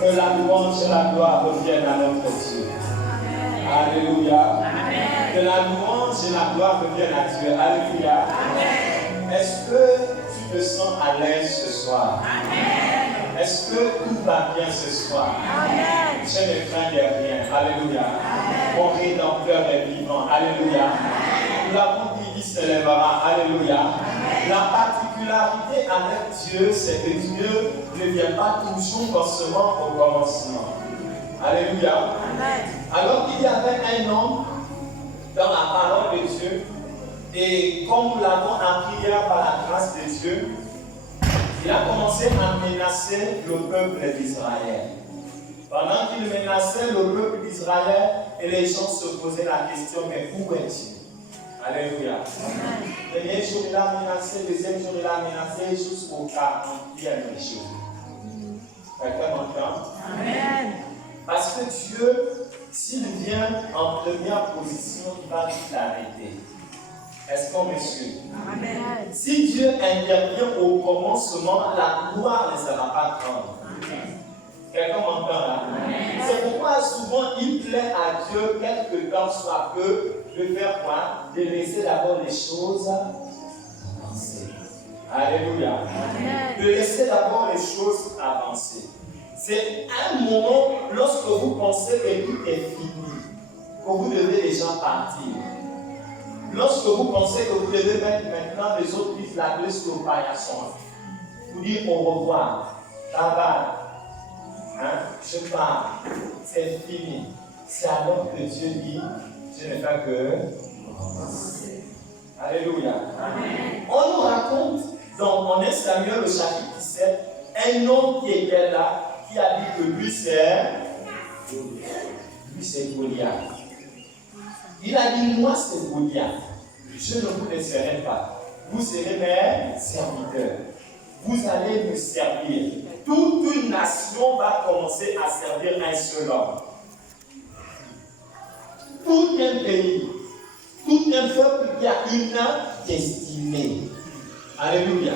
Que la louange et la gloire reviennent à notre Dieu. Alléluia. Que la louange et la gloire reviennent à Dieu. Alléluia. Est-ce que tu te sens à l'aise ce soir? Est-ce que tout va bien ce soir? Je ne crains de rien. Alléluia. Mon Rédempteur est vivant. Alléluia. Nous l'avons dit, il se lèvera. Alléluia. La particularité avec Dieu, c'est que Dieu ne vient pas toujours forcément au commencement. Alléluia. Alors il y avait un homme dans la parole de Dieu, et comme nous l'avons appris hier par la grâce de Dieu, il a commencé à menacer le peuple d'Israël. Pendant qu'il menaçait le peuple d'Israël, et les gens se posaient la question, mais où est Dieu? Alléluia. Le premier jour, il a menacé, le deuxième jour, il a menacé jusqu'au 40e jour. Quelqu'un m'entend? Amen. Parce que Dieu, s'il vient en première position, il va tout arrêter. Est-ce qu'on me suit? Amen. Si Dieu intervient au commencement, la gloire ne sera pas grande. Amen. Quelqu'un m'entend là? Amen. C'est pourquoi souvent il plaît à Dieu, quelque temps soit peu, de faire quoi? De laisser d'abord les choses avancer. Alléluia. Amen. De laisser d'abord les choses avancer. C'est un moment lorsque vous pensez que tout est fini, que vous devez déjà partir. Lorsque vous pensez que vous devez mettre maintenant les autres disent la glisse au paillasson, vous dire au revoir, bye, je pars, c'est fini. C'est alors que Dieu dit, je ne fais que commencer. Alléluia. Amen. On nous raconte dans 1 Samuel le chapitre 17, un homme qui était là, qui a dit que lui c'est Goliath. Il a dit, moi c'est Goliath. Je ne vous laisserai pas. Vous serez mes serviteurs. Vous allez me servir. Toute une nation va commencer à servir un seul homme. Tout un pays, tout un peuple qui a une destinée. Alléluia.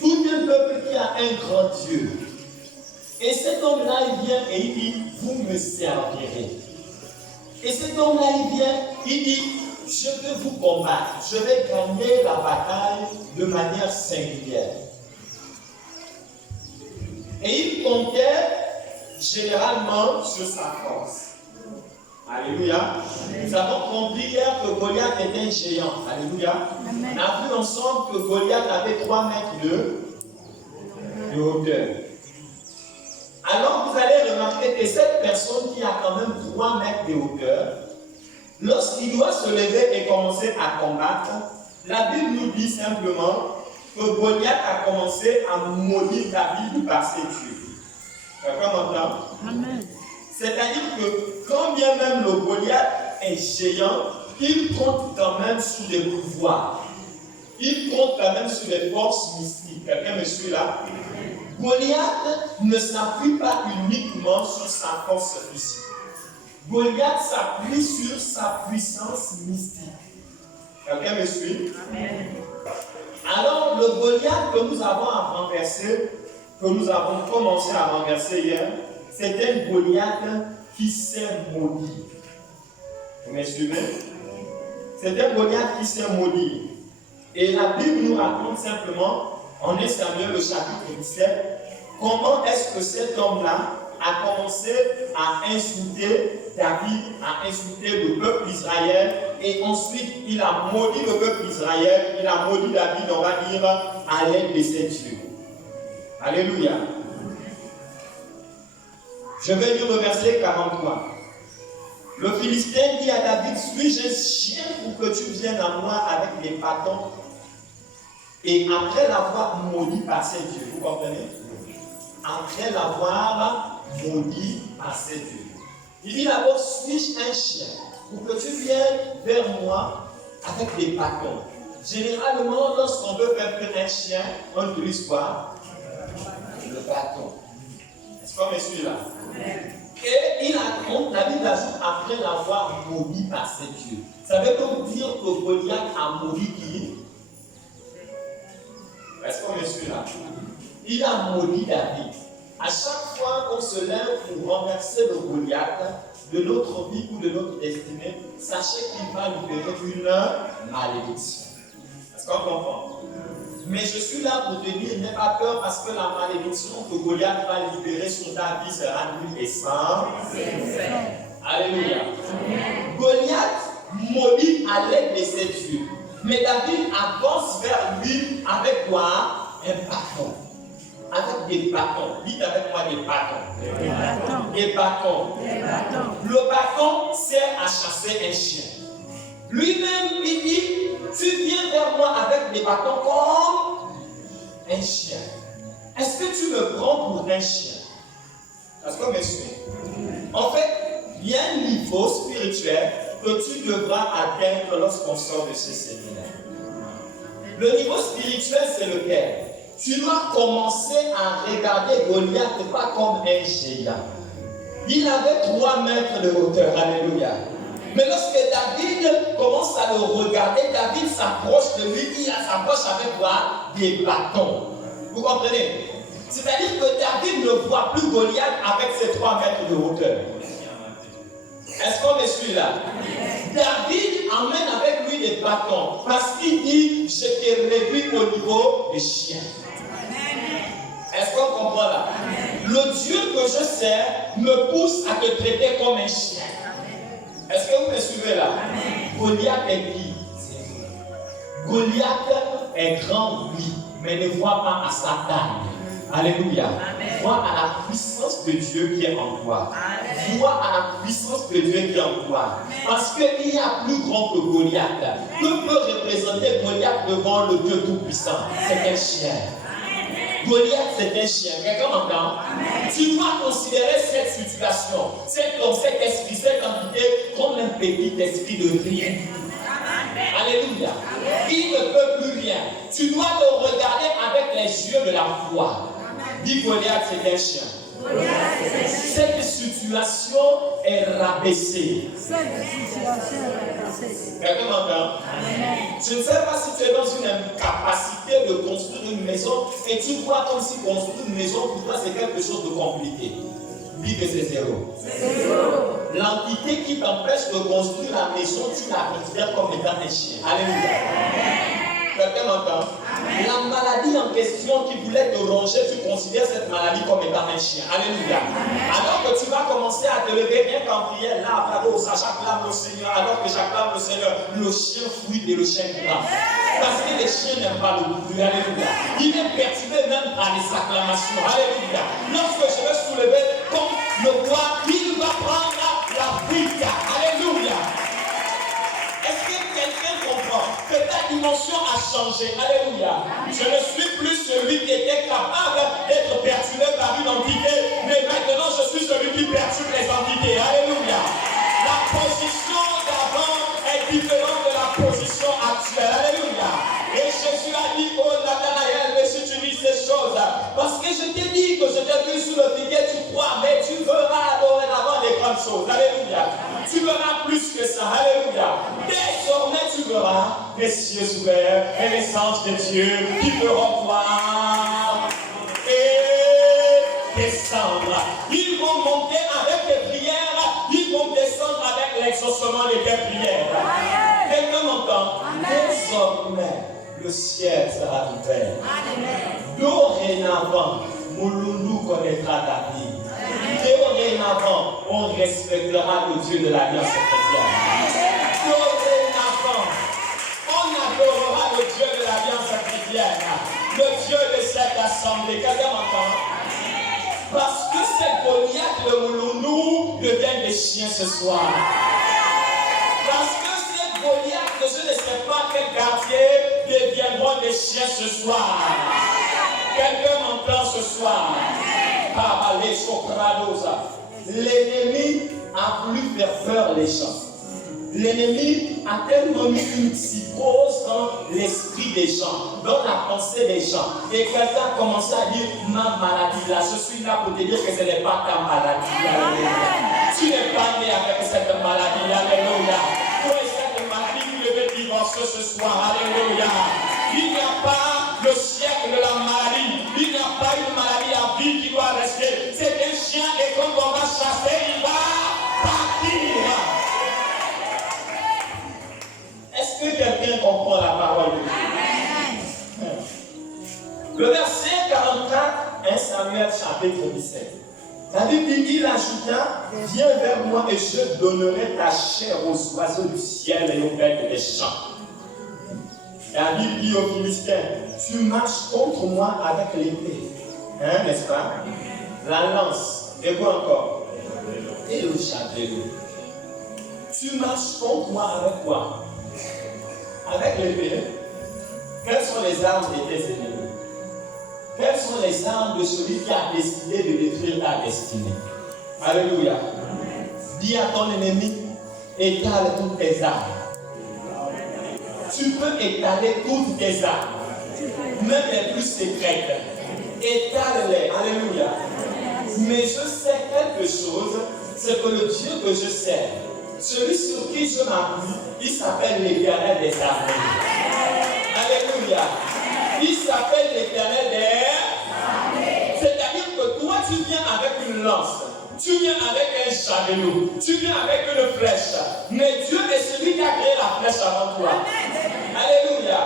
Tout un peuple qui a un grand Dieu. Et cet homme-là, il vient et il dit, vous me servirez. Et cet homme-là, il vient, il dit, je vais vous combattre. Je vais gagner la bataille de manière singulière. Et il comptait généralement sur sa force. Alléluia. Nous avons compris hier que Goliath était un géant. Alléluia. Amen. On a vu ensemble que Goliath avait 3 mètres de hauteur. Alors vous allez remarquer que cette personne qui a quand même 3 mètres de hauteur, lorsqu'il doit se lever et commencer à combattre, la Bible nous dit simplement que Goliath a commencé à maudire David par ses dieux. Quelqu'un m'entend? Amen. C'est-à-dire que quand bien même le Goliath est géant, il compte quand même sur des pouvoirs. Il compte quand même sur des forces mystiques. Quelqu'un me suit là? Goliath ne s'appuie pas uniquement sur sa force physique. Goliath s'appuie sur sa puissance mystique. Quelqu'un me suit? Amen. Alors, le Goliath que nous avons à renverser, que nous avons commencé à renverser hier, c'est un Goliath qui s'est maudit. Vous me suivez? C'est un Goliath qui s'est maudit. Et la Bible nous raconte simplement, en 1 Samuel le chapitre 17, comment est-ce que cet homme-là a commencé à insulter David, à insulter le peuple d'Israël, et ensuite il a maudit le peuple d'Israël, il a maudit David, on va dire, à l'aide de ses dieux. Alléluia. Je vais lire le verset 43. Le Philistin dit à David, suis-je un chien pour que tu viennes à moi avec des bâtons? Et après l'avoir maudit par ses dieux, vous comprenez? Après l'avoir maudit par ses dieux. Il dit d'abord, suis-je un chien pour que tu viennes vers moi avec des bâtons? Généralement, lorsqu'on veut faire un chien, on utilise quoi? Le bâton. Est-ce qu'on me suit là? Et il raconte, la Bible ajoute, après l'avoir maudit par ses dieux. Ça veut donc dire que Goliath a maudit qui? Est-ce qu'on me suit là? il a maudit David. À chaque fois qu'on se lève pour renverser le Goliath de notre vie ou de notre destinée, sachez qu'il va libérer une malédiction. Est-ce qu'on comprend? Mais je suis là pour te dire, n'aie pas peur parce que la malédiction que Goliath va libérer sur ta vie sera nulle et sans. Alléluia. Goliath maudit à l'aide de ses dieux. Mais David avance vers lui avec quoi? Un bâton. Avec des bâtons. Dites avec moi des bâtons. Des bâtons. Le bâton sert à chasser un chien. Lui-même, il dit, tu viens vers moi avec des bâtons comme un chien. Est-ce que tu me prends pour un chien? Est-ce que me suivez? En fait, il y a un niveau spirituel que tu devras atteindre lorsqu'on sort de ce séminaire. Le niveau spirituel, c'est lequel? Tu dois commencer à regarder Goliath pas comme un géant. Il avait 3 mètres de hauteur. Alléluia. Mais lorsque David commence à le regarder, David s'approche de lui, il s'approche avec quoi? Des bâtons. Vous comprenez? C'est-à-dire que David ne voit plus Goliath avec ses 3 mètres de hauteur. Est-ce qu'on me suit là? David emmène avec lui des bâtons parce qu'il dit, je te réduis au niveau des chiens. Est-ce qu'on comprend là? Le Dieu que je sers me pousse à te traiter comme un chien. Est-ce que vous me suivez là? Goliath est qui? Goliath est grand, oui, mais ne voit pas à sa taille. Alléluia. Vois à la puissance de Dieu qui est en toi. Vois à la puissance de Dieu qui est en toi. Parce qu'il y a plus grand que Goliath. Que peut représenter Goliath devant le Dieu Tout-Puissant? C'est un chien. Goliath, c'est un chien. Quelqu'un m'entend? Tu dois considérer cette situation, cet esprit, cette entité, comme un petit esprit de rien. Alléluia. Il ne peut plus rien. Tu dois le regarder avec les yeux de la foi. Dis Goliath, c'est un chien. Cette situation est rabaissée. Quelqu'un m'entend? Je ne sais pas si tu es dans une incapacité de construire une maison et tu vois comme si construire une maison pour toi c'est quelque chose de compliqué. Dis que c'est zéro. L'entité qui t'empêche de construire la maison, tu la considères comme étant un chien. Alléluia. Quelqu'un m'entend? La maladie en question qui voulait te ronger, tu considères cette maladie comme étant un chien. Alléluia. Alors que tu vas commencer à te lever, rien qu'en prière, là, j'acclame le Seigneur. Alors que j'acclame le Seigneur, le chien fuit et le chien craint. Parce que les chiens n'aiment pas le bruit. Alléluia. Il est perturbé même par les acclamations. Alléluia. Lorsque je vais soulever comme le bois, il va prendre la fuite. Alléluia. Est-ce que quelqu'un comprend que ta dimension a changé? Alléluia. Je ne suis plus celui qui était capable d'être perturbé par une entité, mais maintenant je suis celui qui perturbe les entités. Alléluia. La position d'avant est différente de la position actuelle. Alléluia. Et Jésus a dit, oh Nathanaël, mais si tu dis ces choses, parce que je t'ai dit que je t'ai vu sous le figuier, tu crois, mais tu verras dorénavant des grandes choses. Alléluia. Tu verras plus que ça. Alléluia. Désormais, tu verras les cieux ouverts et les anges de Dieu qui feront voir et descendre. Ils vont monter avec des prières, ils vont descendre avec l'exaucement de tes prières. Quelqu'un m'entend? Désormais, le ciel sera ouvert. Dorénavant, Mouloulou connaîtra ta vie. Dorénavant, on respectera le Dieu de l'Alliance chrétienne. Dorénavant, on adorera le Dieu de l'Alliance chrétienne. Le Dieu de cette assemblée. Quelqu'un m'entend? Parce que ces Goliath, le Moulounou, deviennent des chiens ce soir. Parce que ces Goliath, je ne sais pas quel quartier, deviendront des chiens ce soir. Quelqu'un m'entend ce soir? L'ennemi a voulu faire peur les gens. L'ennemi a tellement mis une psychose dans l'esprit des gens, dans la pensée des gens. Et quelqu'un a commencé à dire, ma maladie là, je suis là pour te dire que ce n'est pas ta maladie. Alléluia. Tu n'es pas né avec cette maladie. Alléluia. Toi et cette maladie, vous devez divorcer ce soir. Alléluia. Il n'y a pas le siècle de la maladie. Il n'y a pas une maladie à vie qui doit rester. C'est un chien et quand on va chasser, il va partir. Est-ce que quelqu'un comprend la parole de Dieu? Le verset 44, 1 Samuel chapitre 17. La Bible dit, il ajouta, viens vers moi et je donnerai ta chair aux oiseaux du ciel et aux bêtes des champs. La Bible dit aux Philistins, tu marches contre moi avec l'épée, n'est-ce pas? La lance, et quoi encore? Et le javelot. Tu marches contre moi avec quoi? Avec l'épée. Quelles sont les armes de tes ennemis? Quelles sont les armes de celui qui a décidé de détruire ta destinée? Alléluia. Dis à ton ennemi, étale toutes tes armes. Tu peux étaler toutes tes armes, même les plus secrètes. Étale-les. Alléluia. Mais je sais quelque chose, c'est que le Dieu que je sers, celui sur qui je m'appuie, il s'appelle l'Éternel des armées. Alléluia. Il s'appelle l'Éternel des armées. C'est-à-dire que toi, tu viens avec une lance, tu viens avec un javelot, tu viens avec une flèche. Mais Dieu est celui qui a créé la flèche avant toi. Alléluia.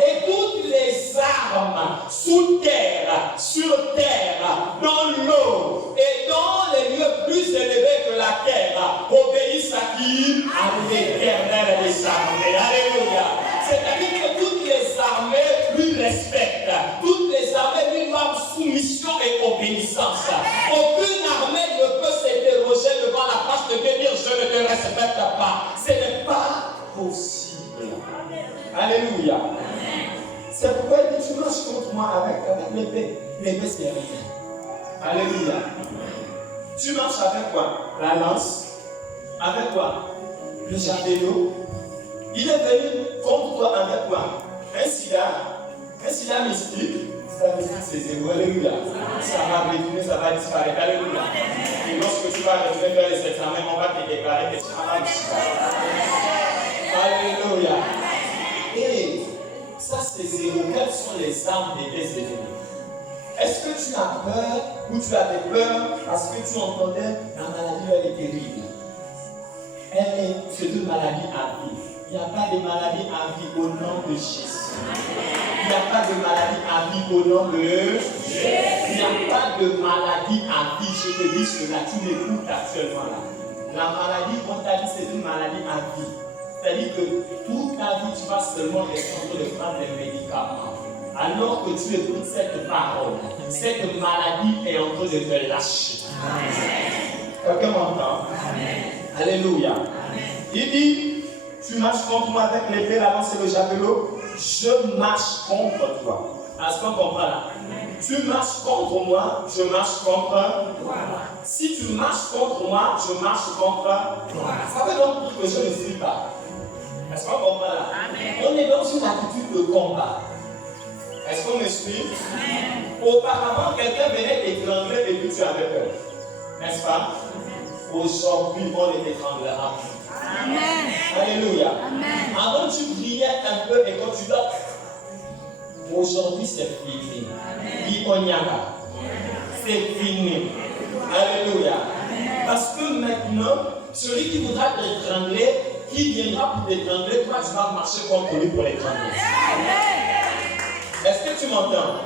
Et toutes les armes sous terre, sur terre, dans l'eau et dans les lieux plus élevés que la terre obéissent à qui? À l'Éternel des armées. Alléluia. C'est-à-dire que toutes les armées lui respectent. Toutes les armées lui doivent soumission et obéissance. Aucune armée ne peut s'interroger devant la face de Dieu et dire je ne te respecte pas. Ce n'est pas possible. Alléluia. C'est pourquoi il dit tu marches contre moi avec l'épée. L'épée c'est rien. Alléluia. Tu marches avec quoi? La lance. Avec quoi? Le javelot. Il est venu contre toi avec quoi? Un sida mystique. Ça veut dire c'est zéro. Alléluia. Ça va retourner, ça va disparaître. Alléluia. Et lorsque tu vas retourner vers les examens, on va te déclarer que tu vas disparaître. Alléluia. Et ça c'est zéro. Quelles sont les armes de tes ennemis? Est-ce que tu as peur ou tu avais peur parce que tu entendais la maladie elle est terrible? C'est une maladie à vie. Il n'y a pas de maladie à vie au nom de Jésus. Il n'y a pas de maladie à vie au nom de Jésus. Il n'y a pas de maladie à vie. Je te dis cela, tu m'écoutes actuellement là. La maladie, on t'a dit, c'est une maladie à vie. C'est-à-dire que toute ta vie, tu vas seulement rester en train de prendre des médicaments. Alors que tu écoutes cette parole, cette maladie est en train de te lâcher. Quelqu'un m'entend? Alléluia. Il dit, tu marches contre moi avec l'épée, la lance et le javelot, je marche contre toi. Est-ce qu'on comprend là? Tu marches contre moi, je marche contre toi. Si tu marches contre moi, je marche contre toi. Ça veut donc dire que je ne suis pas. Est-ce qu'on comprend là? On est dans une attitude de combat. Est-ce qu'on me suit? Auparavant, quelqu'un venait t'étrangler et puis tu avais peur. N'est-ce pas? Aujourd'hui, on ne t'étranglera plus. Amen. Alléluia. Amen. Avant, tu priais un peu et quand tu dors, aujourd'hui, c'est fini. Dis Onyaka. C'est fini. Alléluia. Parce que maintenant, celui qui voudra t'étrangler, qui viendra pour t'étrangler, toi, tu vas marcher contre lui pour l'étrangler. Est-ce que tu m'entends?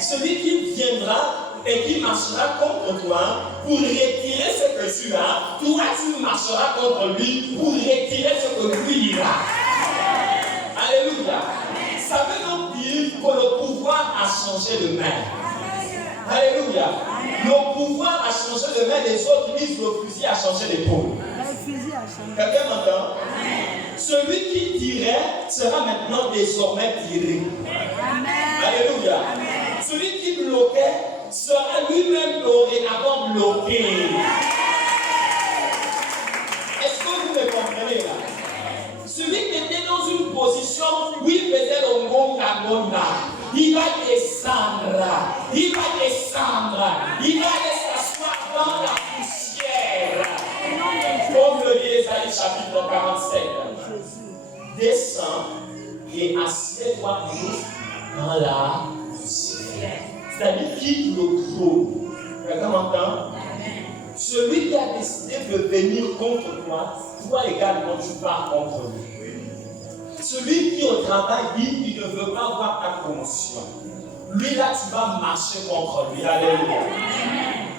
Celui qui viendra et qui marchera contre toi pour retirer ce que tu as, toi tu marcheras contre lui pour retirer ce que lui ira. Alléluia. Ça veut donc dire que le pouvoir a changé de main. Alléluia. Le pouvoir a changé de main, les autres disent le fusil a changé d'épaule. Quelqu'un m'entend? Celui qui tirait sera maintenant désormais tiré. Alléluia. Celui qui bloquait sera lui-même dorénavant bloqué. Est-ce que vous me comprenez là? Celui qui était dans une position où il faisait le ngonga, il va descendre, il va aller s'asseoir dans la poussière. Comme le dit Ésaïe chapitre 47. Descends et assieds-toi dans la poussière. c'est-à-dire quitte le trône. Quelqu'un m'entend? Celui qui a décidé de venir contre toi également tu pars contre lui. Celui qui au travail dit qu'il ne veut pas voir ta promotion, lui là tu vas marcher contre lui. Alléluia.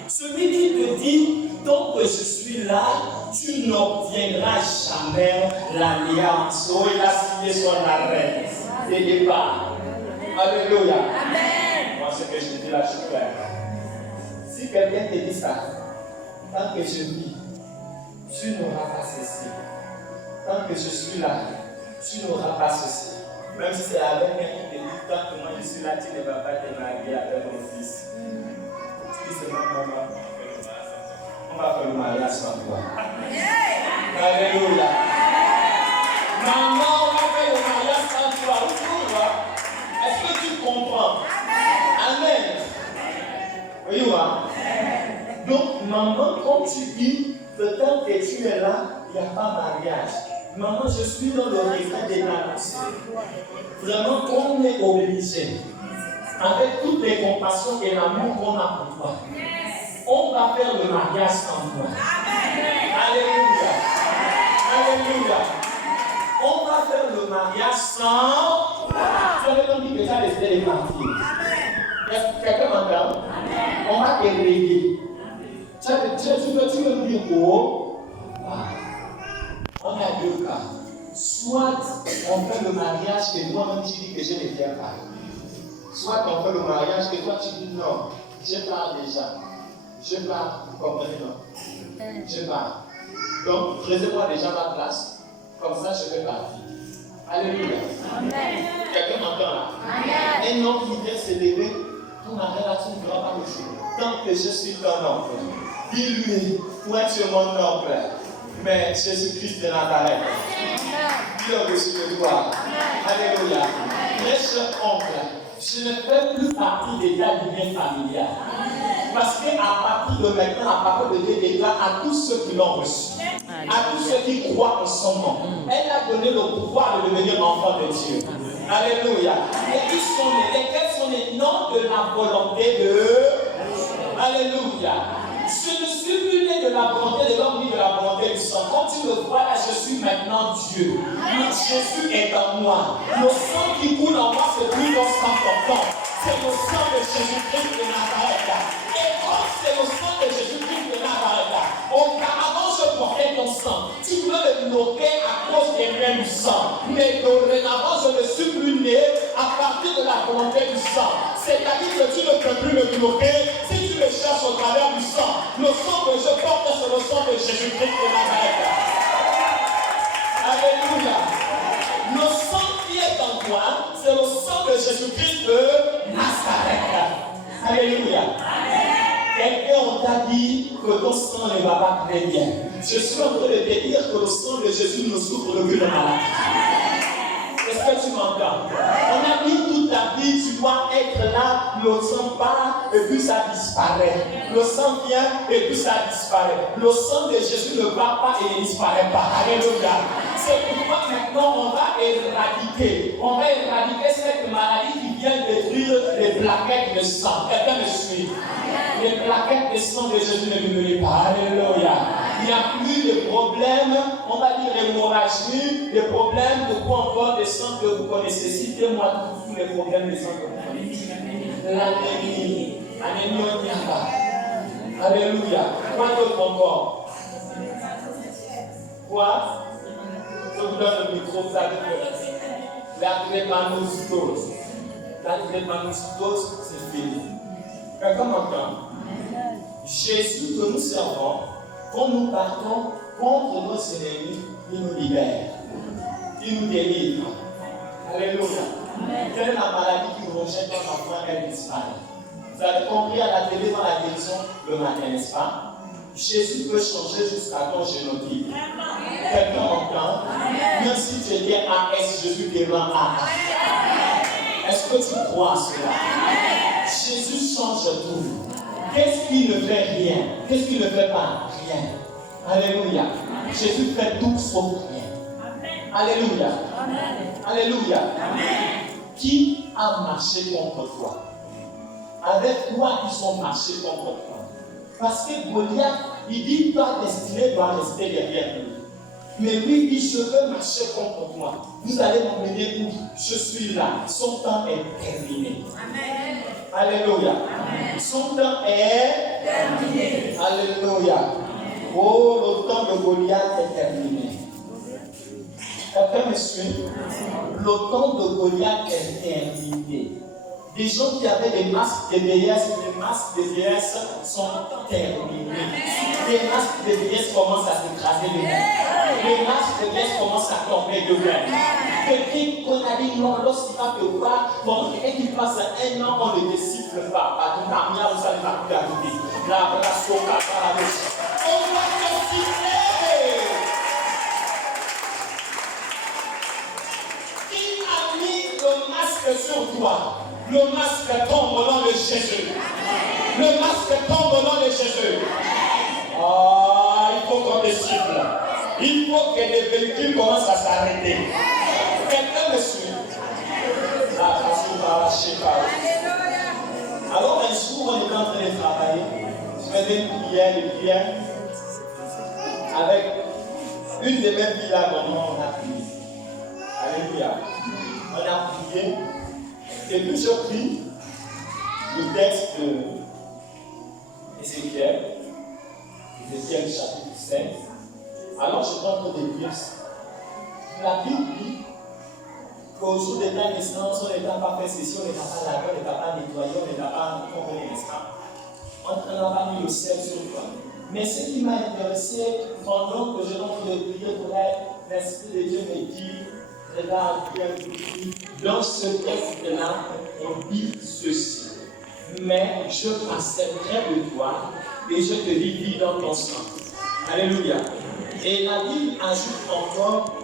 Celui qui te dit, tant que je suis là, tu n'obtiendras jamais l'alliance. Oh, il a signé son arrêt de départ. Alléluia. Amen. Moi, ce que je dis là, je suis clair. Si quelqu'un te dit ça, tant que je vis, tu n'auras pas ceci. Tant que je suis là, tu n'auras pas ceci. Même si c'est avec quelqu'un qui te dit, tant que moi je suis là, tu ne vas pas te marier avec mon fils. Tu dis seulement, maman, on va faire le mariage sans toi. Alléluia. Maman, on va faire le mariage sans toi. Où tu vas? Est-ce que tu comprends? Amen. Oui ou pas? Donc, maman, quand tu dis, le temps que tu es là, il n'y a pas mariage. Maman, je suis dans le regret des annonces. Vraiment, on est obligé, avec toutes les compassions et l'amour qu'on a pour toi, on va faire le mariage sans toi. Alléluia. Alléluia. On va faire le mariage sans toi. Tu avais donc dit que ça restait les parties. Quelqu'un m'entend? On va te régler. Tu veux me dire oh, on a deux cas. Soit on fait le mariage et toi-même tu dis que je ne viens pas. Soit on fait le mariage et toi tu dis non, je pars déjà. Je pars, vous comprenez non? Je pars. Donc, présentez-moi déjà ma place. Comme ça, je vais partir. Alléluia. Amen. Quelqu'un m'entend là? Amen. Un homme qui vient se lever, ton arrêt là, tu ne feras pas le jour. Tant que je suis ton oncle, dis-lui, toi tu es mon oncle, mais Jésus-Christ de Nazareth. Dis-le au-dessus de toi. Alléluia. Très cher oncle, je ne fais plus partie des tas du bien familial. Parce qu'à partir de maintenant, la parole de Dieu déclare à tous ceux qui l'ont reçu, à tous ceux qui croient en son nom, elle a donné le pouvoir de devenir enfant de Dieu. Alléluia. Et quels sont les noms de la volonté de... Alléluia. Je ne suis plus né de la volonté de l'homme ni de la volonté du sang. Quand tu me vois là, je suis maintenant Dieu. Jésus est en moi. Le sang qui coule en moi, c'est plus le sang portant. C'est le sang de Jésus-Christ de Nazareth. Et comme c'est le sang de Jésus-Christ de Nazareth, auparavant je portais ton sang. Tu peux le bloquer à cause des mains du sang. Mais dorénavant, je ne suis plus né à partir de la volonté du sang. C'est-à-dire que tu ne peux plus me bloquer si tu me cherches au travers du sang. Le sang que je porte, c'est le sang de Jésus-Christ de Nazareth. Alléluia. Le sang qui est en toi, c'est le sang de Jésus-Christ de Nazareth. Alléluia. Quelqu'un t'a dit que ton sang ne va pas très bien. Je suis en train de te dire que le sang de Jésus ne souffre d'aucune maladie. Est-ce que tu m'entends? On a dit toute ta vie, tu dois être là, le sang part et puis ça disparaît. Le sang vient et puis ça disparaît. Le sang de Jésus ne part pas et ne disparaît pas. Alléluia. C'est pourquoi maintenant on va éradiquer. On va éradiquer cette maladie qui vient détruire les plaquettes de sang. Quelqu'un me suit? Les plaquettes de sang de Jésus ne lui pas. Alléluia. Il n'y a plus de problèmes, on va dire hémorragie, des problèmes de quoi encore, des sang que vous connaissez. Citez-moi tous les problèmes de sang que vous connaissez. L'anémie. Anémie, on n'y a pas. Alléluia. Quoi d'autre encore? Quoi? Je vous donne le micro, ça dit la drépanocytose. La drépanocytose, c'est fini. Quelqu'un m'entend? Jésus que nous servons, quand nous partons contre nos ennemis, il nous libère. Il nous délivre. Alléluia. Quelle est la maladie qui vous rejette quand enfant, elle disparaît? Vous avez compris à la télé dans la télévision le matin, n'est-ce pas? Jésus peut changer jusqu'à ton génotype. Quelqu'un entend? Même si tu étais AS, Jésus te rend AS. Est-ce que tu crois à cela? Jésus change tout. Qu'est-ce qui ne fait rien? Qu'est-ce qui ne fait pas? Rien. Alléluia. Jésus fait tout sauf rien. Alléluia. Alléluia. Qui a marché contre toi? avec toi, ils ont marché contre toi. Parce que Goliath, il dit, ta destinée doit rester derrière lui. Mais lui, il dit, je veux marcher contre toi. Vous allez m'emmener où je suis là. Son temps est terminé. Amen. Alléluia. Amen. Son temps est terminé. Alléluia. Oh, le temps de Goliath est terminé. Quelqu'un me suit? Le temps de Goliath est terminé. Des gens qui avaient des masques de vieillesse, les masques de vieillesse sont terminés. Les masques de vieillesse commencent à s'écraser de même. Les masques de vieillesse commencent à tomber de même. Quelqu'un qu'on a dit non, lorsqu'il va te voir, et qu'il passe un an, on ne te siffle pas. À ton armia, vous allez pas plus arriver. La brasse au cap à la gauche. On va te siffler. Qui a mis le masque sur toi? Le masque tombe au nom de Jésus. Le masque tombe au nom de Jésus. Ah, il faut qu'on te siffle. Il faut que les véhicules commencent à s'arrêter. Quelqu'un me suit. Alors un jour, on était en train de travailler. Je faisais une prière avec une des mêmes filles là dont on a prié. Alléluia. On a prié. Et puis je prie le texte de Ézéchiel chapitre 5. Alors je prends pour des livres. La Bible dit qu'au jour de ta naissance, on n'était pas fait ceci, on n'était pas lavé, on n'était pas nettoyé, on n'était pas compris l'instant. On n'a pas mis le sel sur toi. Mais ce qui m'a intéressé, pendant que je rentre de prier pour elle, l'Esprit de Dieu me dit, regarde bien, dans ce texte-là, on dit ceci. Mais je passerai près de toi et je te vis dans ton sang. Alléluia. Et la Bible ajoute encore